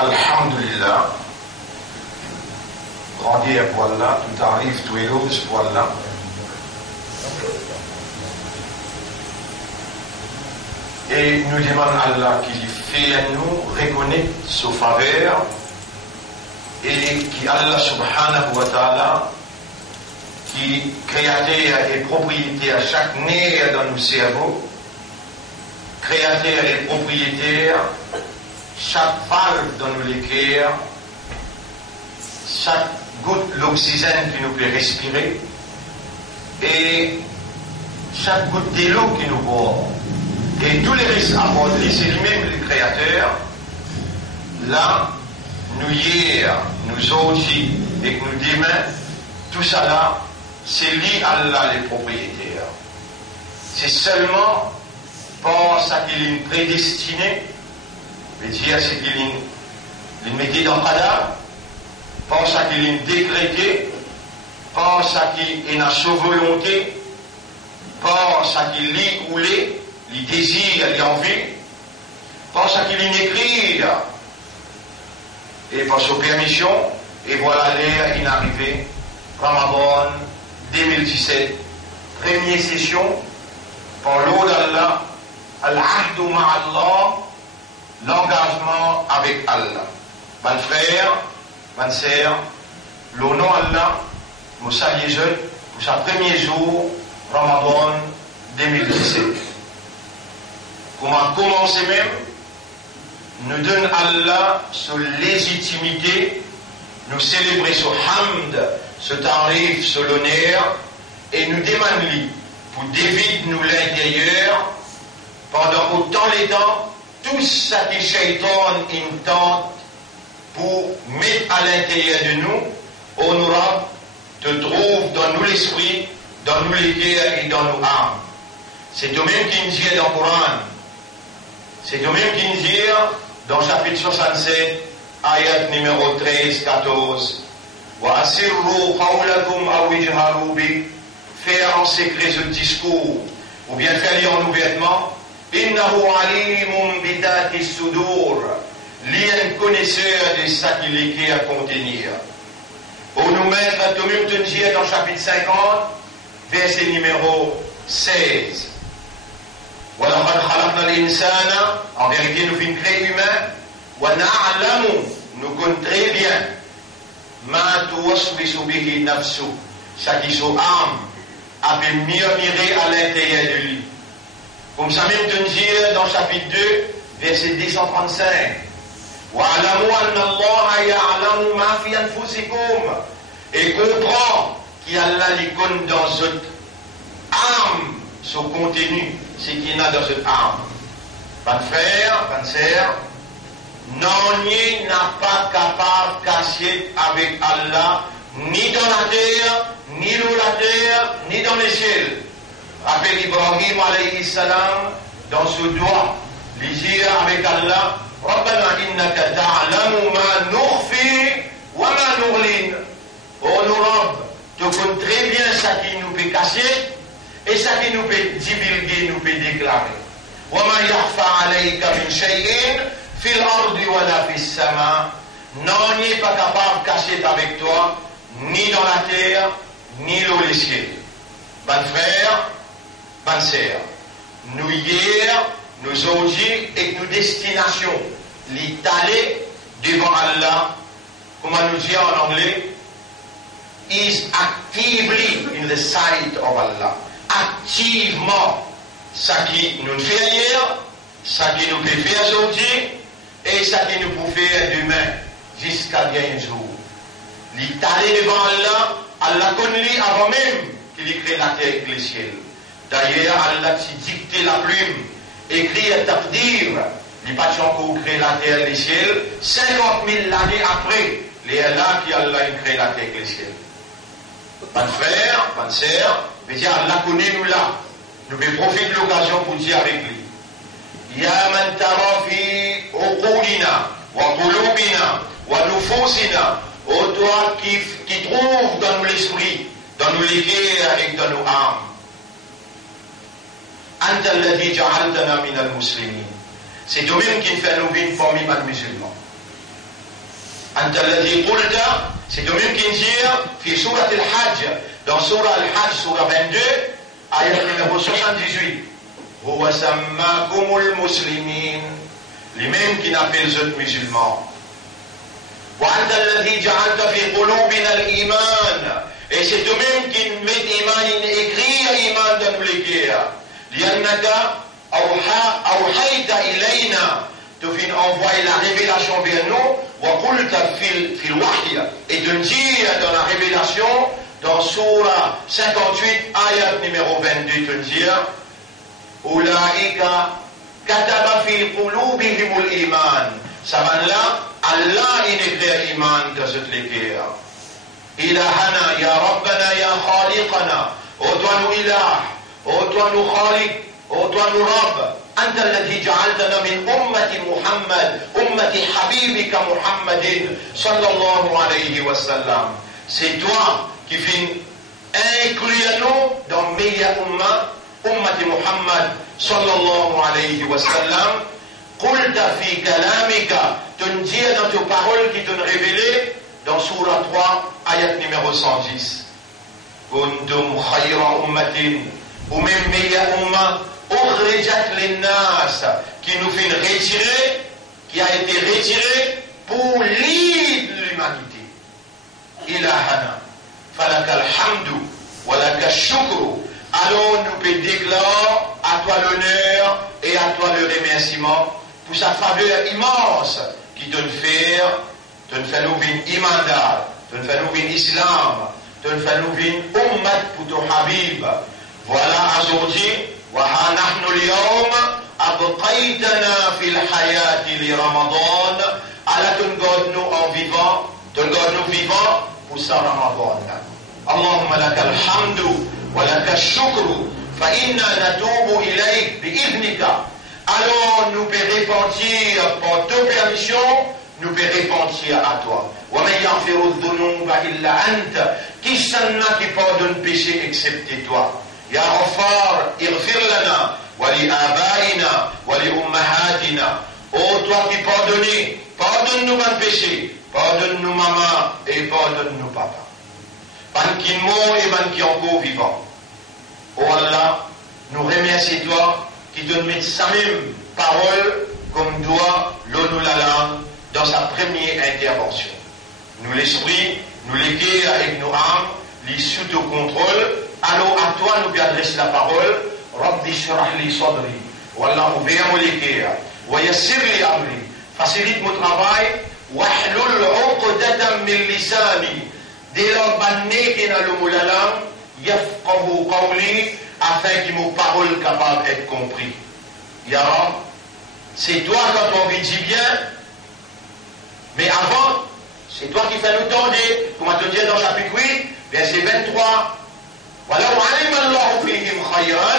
Alhamdulillah, grandi pour Allah, tout arrive, tout est rose pour Allah. Et nous demandons à Allah qu'il fait à nous reconnaître sa faveur et qui Allah subhanahu wa ta'ala qui créateur et propriétaire à chaque nerf dans nos cerveaux, créateur et propriétaire chaque valve dans nos cœurs, chaque goutte d'oxygène qui nous peut respirer et chaque goutte de l'eau qui nous boit. Et tous les risques à bord, c'est lui-même le créateur. Là, nous hier, nous aujourd'hui et que nous demain, tout ça là, c'est lui Allah les propriétaires. C'est seulement par ça qu'il est prédestiné, veut dire c'est qu'il est mis dans le cadavre, par ça qu'il est décrété, par ça qu'il est dans sa volonté, par ça qu'il est ou les désirs, les envies, par ça qu'il est écrit, et par sa permission, et voilà l'ère inarrivée, Ramadan 2017, première session, par l'eau d'Allah, Al-Ahdu ma'Allah, l'engagement avec Allah. Mon frère, ma sœur, le nom Allah, nous saluons jeunes pour sa premier jour, Ramadan 2017. Comment commencer même, nous donne Allah sa légitimité, nous célébrer ce hamd, ce tarif, ce l'honneur, et nous demandons pour dévider nous l'intérieur, pendant autant les temps, tout ce que Shaitan intente pour mettre à l'intérieur de nous, honorable, te trouve dans nous l'esprit, dans nous les cœurs et dans nos âmes. C'est de même qu'il dit dans le Coran, c'est de même qu'il dit dans le chapitre 67, ayat numéro 13, 14, wa asirru qawlakum aw ijharu bi, faire en secret ce discours, ou bien faire en ouvertement, innahu alimun bidati sudur, lui est un connaisseur de ce qu'il est à contenir. Pour nous mettre de même tenir dans le chapitre 50, verset numéro 16. وَلَقَدْ خَلَقْنَا الْإِنسَانَ, en vérité nous fîmes créer humain, وَنَعْلَمُ, nous connaissons très bien, مَا تُوَسْوِسُ بِهِ نَفْسُ, ce qui son âme a pu murmurer à l'intérieur de lui. Comme ça même de dire dans le chapitre 2, verset 235, وَعَلَمُوا أَنَّ اللَّهَ يَعْلَمُ مَا فِي أَنفُسِكُمْ, et comprend qu'il y a l'icône dans cette âme, son contenu, ce qu'il y a dans cette âme. Mon frère, ma sœur, non, ni n'a pas capable de cacher avec Allah, ni dans la terre, ni dans la terre, ni dans les cieux. Avec Ibrahim alayhi salam, dans ce doigt, les dire avec Allah, Rabbana innaka ta'lamu ma nukhfi wa ma nu'lin. Oh nous Rabb, tu connais très bien ce qui nous peut cacher et ce qui nous peut divulguer, nous peut déclarer. Wa ma yakhfa alayka min shay'in fil ardi wa la fis sama. Non, n'est pas capable de cacher avec toi, ni dans la terre, ni dans les cieux. Mon frère, ma sœur, nous hier, nous aujourd'hui et nos destinations, l'étaler devant Allah, comment nous dire en anglais, is actively in the sight of Allah. Activement, ce qui nous fait hier, ce qui nous peut faire aujourd'hui, et ce qui nous peut faire demain, jusqu'à un jour. L'étaler devant Allah, Allah connaît lui avant même qu'il ait créé la terre et le ciel. D'ailleurs, Allah s'est dicté la plume, écrit un taqdir, les pas encore créé la terre et le ciel, 50 000 années après, les Allah qui Allah a créé la terre et le ciel. Mon frère, ma sœur, mais dire Allah connaît nous là. Nous pouvons profiter de l'occasion pour dire avec lui. Ya man tara fi uqulina wa qulubina wa nufusina, ô toi qui trouve dans l'esprit, dans nos cœurs et dans nos âmes. Anta alladhi ja'altana min al-muslimin. C'est toi-même qui fait nous une famille de musulmans. Anta alladhi qulta, c'est de même qu'il dit, fi surat al-Hajj, dans surat al-Hajj, surat 22, ayat numéro 78. Huwa sammakumul muslimin, les mêmes qui n'appellent les autres musulmans. Wa anta alladhi ja'alta fi qulubina al-iman, et c'est de même qu'il met iman, il écrit iman dans les guerres. Liannaka awhayta ilayna, tu viens envoyer la révélation vers nous, et de dire dans la révélation, dans Surah 58, ayat numéro 22, de dire Ulaika kataba fi qulubihimul iman. Ça va là, Allah il écrit iman dans cette guerre. Ilahana, ya Rabbana, ya Khaliqana, ô toi nous ilah, ô toi nous Khaliq, ô toi nous Rabb. أنت الذي جعلتنا من أمة محمد أمة حبيبك محمد صلى الله عليه وسلم. C'est toi qui viens inclure nous dans meilleure umma, ummati Muhammad sallallahu alayhi wa sallam. قلت في كلامك, tu nous dis dans tes paroles qui t'ont révélé dans Surah 3, ayat numéro 110. كنتم خير أمة, ou même meilleure umma, أخرجت للناس, qui nous fait retirer, qui a été retiré pour l'humanité. إلهنا فلك الحمد ولك الشكر. Alors nous peut déclarer à toi l'honneur et à toi le remerciement pour sa faveur immense qui te fait l'ouvrir imandal, te fait l'ouvrir islam, te fait l'ouvrir ummat pour ton habib. Voilà aujourd'hui. وها نحن اليوم أبقيتنا في الحياة لرمضان, على تنقذنا en vivant, تنقذنا vivant pour ce Ramadan. اللهم لك الحمد ولك الشكر فإنا نتوب إليك بإذنك. Alors nous peut repentir par ta permission, nous peut repentir à toi. ومن يغفر الذنوب إلا أنت, qui s'en qui pardonne péché excepté toi. يا غفار اغفر لنا ولآبائنا ولأمهاتنا. Oh toi qui pardonnes, pardonne-nous nos péchés, pardonne-nous maman et pardonne-nous papa. Ban qui mort et ban qui encore vivant. Oh Allah, nous remercions toi qui donne mettre sa même parole comme doit l'eau la langue dans sa première intervention. Nous l'esprit, nous léguer avec nos âmes, les sous au contrôle. Alors à toi nous adresse la parole. Rabbi shrah li sadri, wallah ouvert mon cœur, wa yassir li amri, facilite mon travail, wahlul 'uqdatan min lisani, dès lors banné qui dans le mot la langue, yafqahu qawli, afin que mon parole capable d'être compris. Ya Rab, c'est toi quand on dit bien, mais avant, c'est toi qui fais nous tendre, comme on te dit dans chapitre 8, verset 23. ولو علم الله فيهم خيرا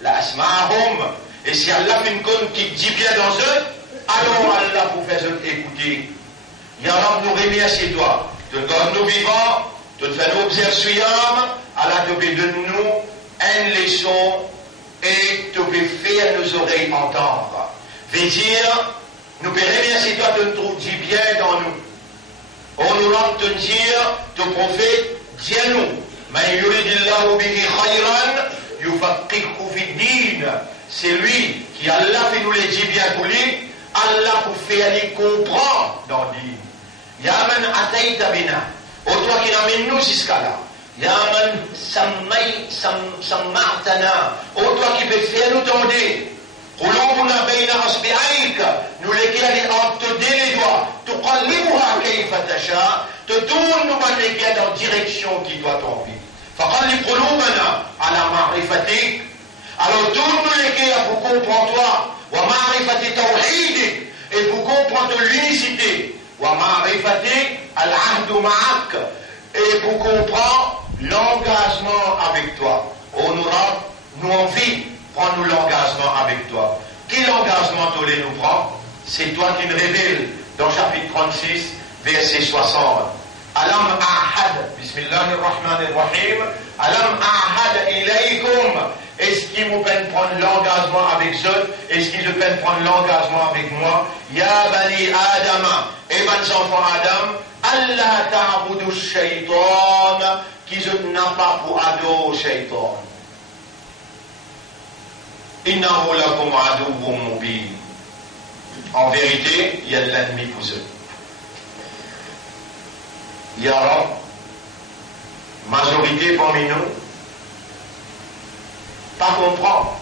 لأسمعهم. Et si Allah fait une conne qui dit bien dans eux, alors Allah vous fait écouter. Ya Rab, nous remercions toi. Tu nous donnes nous vivants, tu nous fais nous observer, Allah te fait de nous une leçon et te fait faire nos oreilles entendre. Veut dire, nous pouvons remercier toi de nous trouver bien dans nous. On nous l'a te dire, ton prophète, dis-nous. من يريد الله به خيرا يفقهه في الدين. C'est lui qui Allah fait nous les dit bien pour lui, Allah pour faire les comprendre dans le din. Ya man ataita bina, ô toi qui l'amène nous jusqu'à là. Ya man sammatana, ô toi qui peut faire nous tendre. قلوبنا بين أصبعيك, nous lesquels entre les doigts, تقلبها كيف تشاء, te tourne nous lesquels dans la direction qui doit tomber. فقلب قلوبنا على معرفتك. Alors tourne lesquels pour comprendre toi, ومعرفة توحيدك, et pour comprendre l'unicité, ومعرفة العهد معك, et pour comprendre l'engagement avec toi. Oh nous envie, prends-nous l'engagement avec toi. Quel engagement tu les nous prends? C'est toi qui me révèles dans chapitre 36, verset 60. Alam ahad, bismillahir rahmanir rahim, alam ahad ilaykum, est-ce qu'ils vous peuvent prendre l'engagement avec eux? Est-ce qu'ils peuvent prendre l'engagement avec moi? Ya bani Adama, et mes enfants Adam, Allah ta'budu shaitan, qu'ils n'ont pas pour adorer shaitan. Innahu lakum aduwwun mubin. En vérité, il y a l'ennemi pour eux. Ya Rab, majorité parmi nous, pas comprendre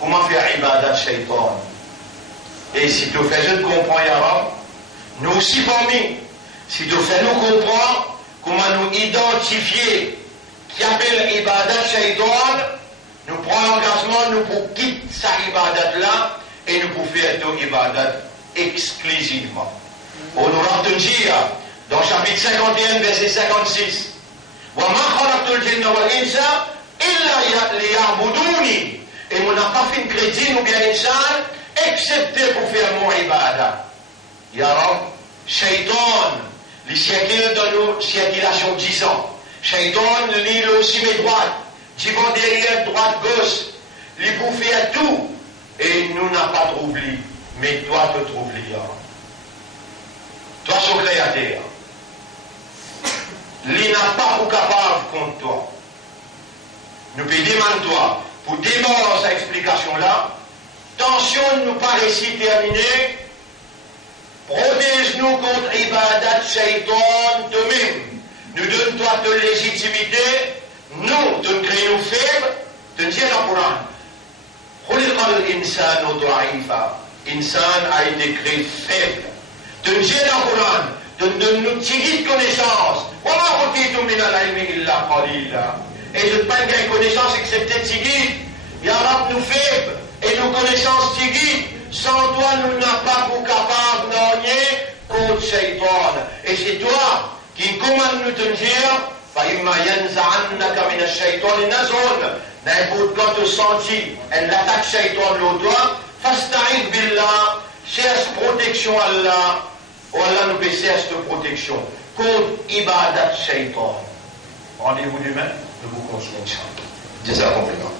comment faire ibadat shaitan. Et si tu fais je te comprends, Ya Rab, nous aussi parmi, si tu fais nous comprendre comment nous identifier qui appelle ibadat shaitan, nous prenons l'engagement, nous pour quitter sa ibadat là et nous pour faire de ibadat exclusivement. On nous l'a dit dans le chapitre 51, verset 56. وَمَا خَلَقْتُ الْجِنَّ وَالْإِنسَ إِلَّا لِيَعْبُدُونِ. Et on n'a pas fait une crédit ou bien insan, excepté pour faire mon ibadah. Ya Rab, Shaitan, les siècles dans nos circulations 10 ans. Shaitan, lit le cimet droite, divant derrière, droite, gauche, les pour faire tout. Et nous n'a pas trouvé, mais toi te trouves Ya Rab. Toi, son créateur. Lui n'a pas pour capable contre toi. Nous pouvons demander toi, pour démarrer cette explication-là, tension ne nous pas récit terminé, protège-nous contre ibadat shaitan de même. Nous donne-toi de légitimité, nous, de créer nous faibles, de dire dans le Coran. Insan a été créé faible. De dire dans le Coran, de nous tirer de connaissance. Et je ne pas une connaissance excepté Tigui. Ya Rab nous faibles et nos connaissances Tigui. Sans toi, nous n'avons pas pour capable de nier contre Shaitan. Et c'est toi qui commande nous te dire, n'importe quand tu sentis, elle l'attaque Shaitan l'autre, fasta'id billah, cherche protection à Allah. Allah nous cherche de protection contre ibadat Shaitan. Rendez-vous demain, nous vous continuons. C'est ça complètement.